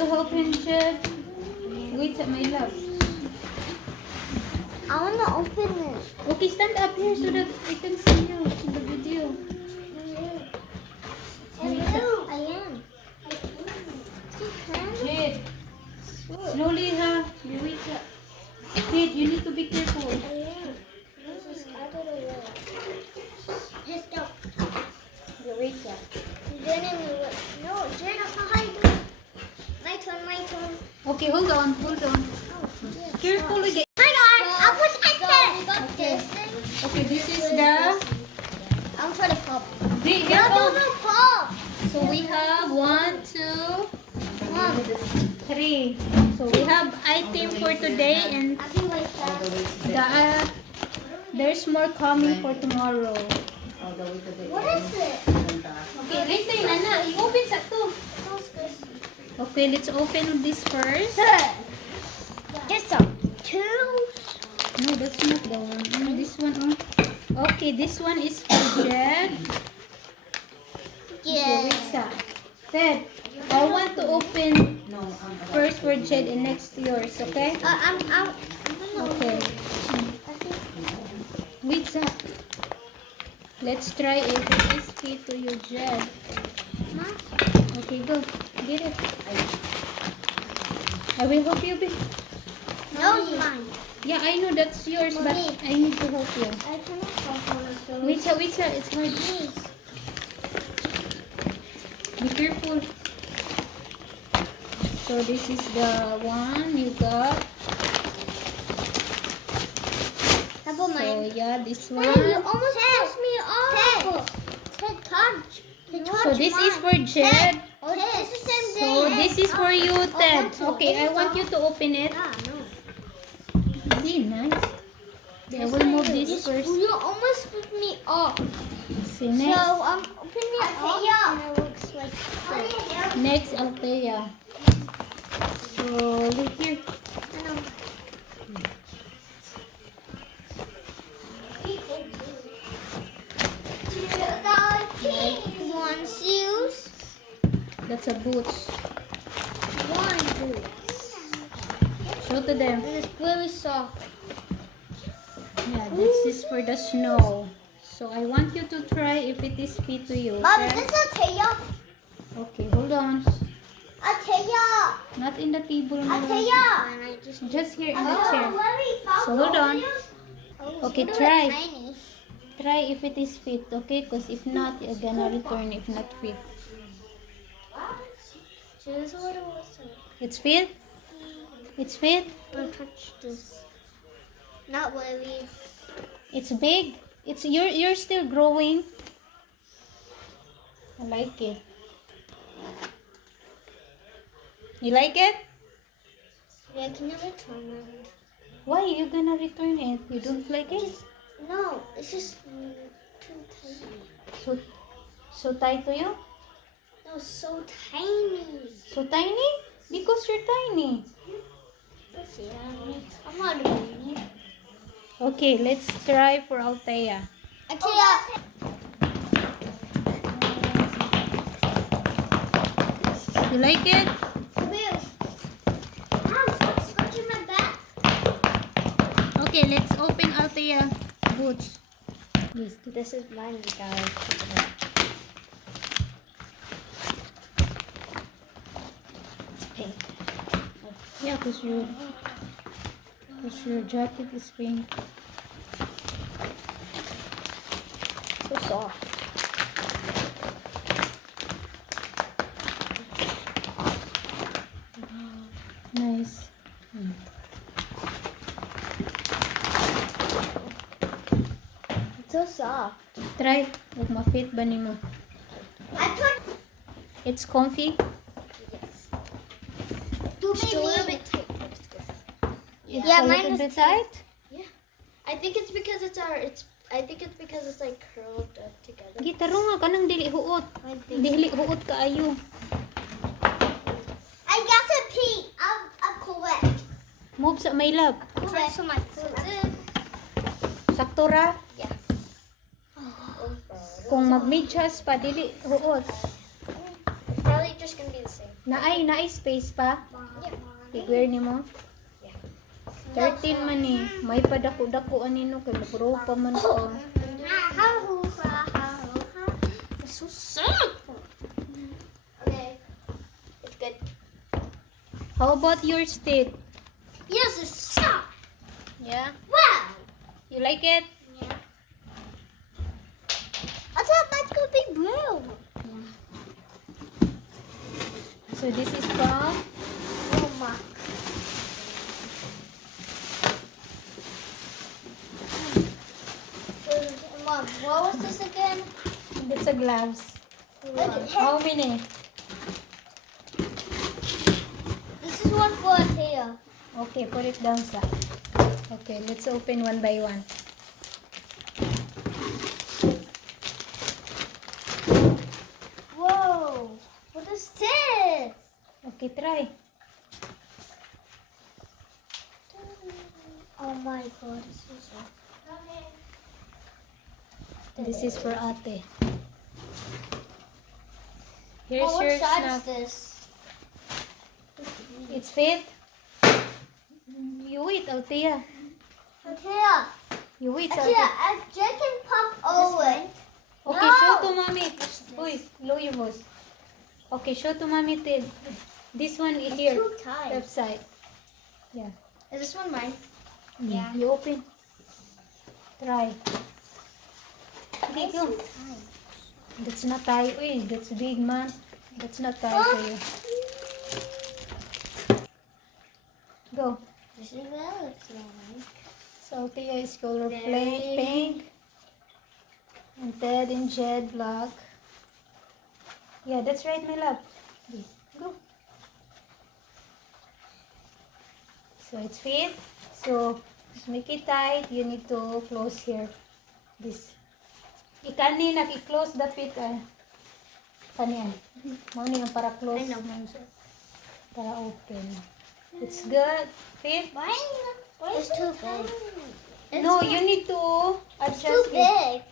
to help him, Jed? Wait, my love. I wanna open it. Okay, stand up here so that I can see you in the video. Hello. I am. Jed, slowly, ha. Wait, Jed, you need to be careful. I am. This is out of the way. Let's go. Wait, Then in the way. No, Jen, that's not how you do it. My turn, my turn. Okay, hold on, hold on. Oh, Jen. Careful again. My God, I was at We got Okay. this thing. Okay, this is the... I'm trying to pop. Be No, careful. no, pop. So we have 1, 2, Mom. 3. So we have item for today and I think like that. there's more coming for tomorrow. What is it? Okay, listen, Nana. I-open sa to. Okay, let's open this first. Just some two. No, that's not the one. Oh, this one. Oh. Okay, this one is for Jed. Okay, wait sa. Ted, I want to open first for Jed and next to yours, okay? I'm gonna Okay. Wait sa. Let's try if it is fit to you, Jed. Okay, go. Get it. I will help you. No, it's mine. Yeah, I know that's yours, but I need to help you. I cannot pop one of those. Wait sa, it's hard. Be careful. So this is the one you got. How about So mine? yeah, this Hey, you one. almost pushed me off. Ted, touch. So this is for Jed. Oh, it's the same So thing. this is for you, Ted. that's all. Okay, I want you to open it. Ah, no. Really nice. I will move this first. You almost pushed me off. See So next. I'm opening it up and it looks like this. Next, Althea. So look here. One shoes, That's a boots. one boots. Show to them. And it's very soft. Yeah, this is for the snow. So I want you to try if it is fit to you. Mom, is Okay? this a Taya? Okay, hold on. A Taya! Not in the table. A my love. Taya! Just here in the chair. So hold on. Okay, try. Try if it is fit, okay? Because if not, you're gonna return if not fit. So this is what it was like. It's fit? It's fit? Don't touch this. Not really. It's big? It's you're still growing. I like it. You like it? Yeah, can you return it? Why you gonna return it? You don't like it? No, it's just too tiny. So tight to you? No, so tiny. So tiny? Because you're tiny. See, I'm not a baby. Okay, let's try for Althea. Taya! You like it? Come here. Mom, stop scratching my back. Okay, let's open Althea boots. Yes. This is mine, guys. It's pink. Yeah, because your jacket is pink. So soft. Nice. It's so soft. Try. Huwag ma-fit ba ni mo? I put It's comfy. just a little bit tight. It's Yeah, a mine little is bit tight. I think it's because it's like curled up together. Gitaro nga kanang dili huot. Dili huot kaayo. I got to pee. I'm correct. Move sa may lab. Correct. So my foot. Sakto ra. Yeah. Kung mag-medyas pa dili huot. Probably just gonna be the same. Naay space pa. Tigwer ni mo. 13 man ni. May padako-dako anino kay magro pa man ko. It's so sad. Okay. It's good. How about your state? Yes, it's soft. Yeah. Wow. You like it? Yeah. I thought that's gonna be blue. So this is from Roma. Mom, what was this again? it's a gloves. Okay. How many? This is one for Thea. Okay, put it down sa. Okay, let's open one by one. Whoa! What is this? Okay, try. Oh my god, this is so. This is for ate. Here's Oh, your what side snack. is this? It's fit. You wait, Althea. Thea, You wait, Thea, Althea. Jack can pop Owen. Okay, No. show to mommy. Uy, low your voice. Okay, show to mommy till. This one is here. Too tight. Left side. Yeah. Is this one mine? Yeah. You open. Try. Okay, go. That's not tie. Uy, that's big, man. That's not tie for you. Go. This is what it looks like. So Althea is color pink. And Ted and Jed black. Yeah, that's right, my love. Okay, go. So it's fit. So to make it tight, you need to close here. This. Ikani i-close the fit. Kaniyan. Mauning ang para close. I know. Para open. It's good. Fit. It's too big. No, you need to It's adjust too it. big.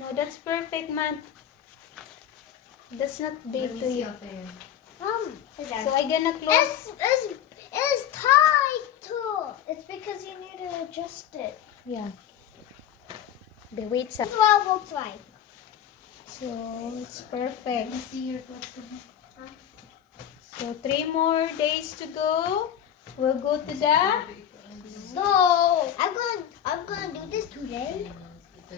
No, that's perfect, man. That's not big to you. So I gonna close. It's tight too. It's because you need to adjust it. Yeah. The wait sa. This is what it looks like. So it's perfect. So 3 more days to go. We'll go to the. So I'm gonna do this today.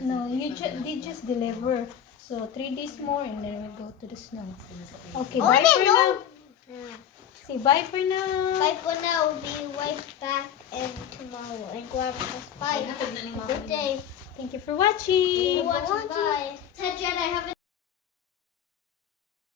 No, they just deliver. So 3 days more and then we'll go to the snow. Okay, Oh, bye they for know. now. Say bye for now. Bye for now. We'll be right back and tomorrow and grab us. Bye. Good day. Thank you for watching. Bye. Ted, Jen, I have a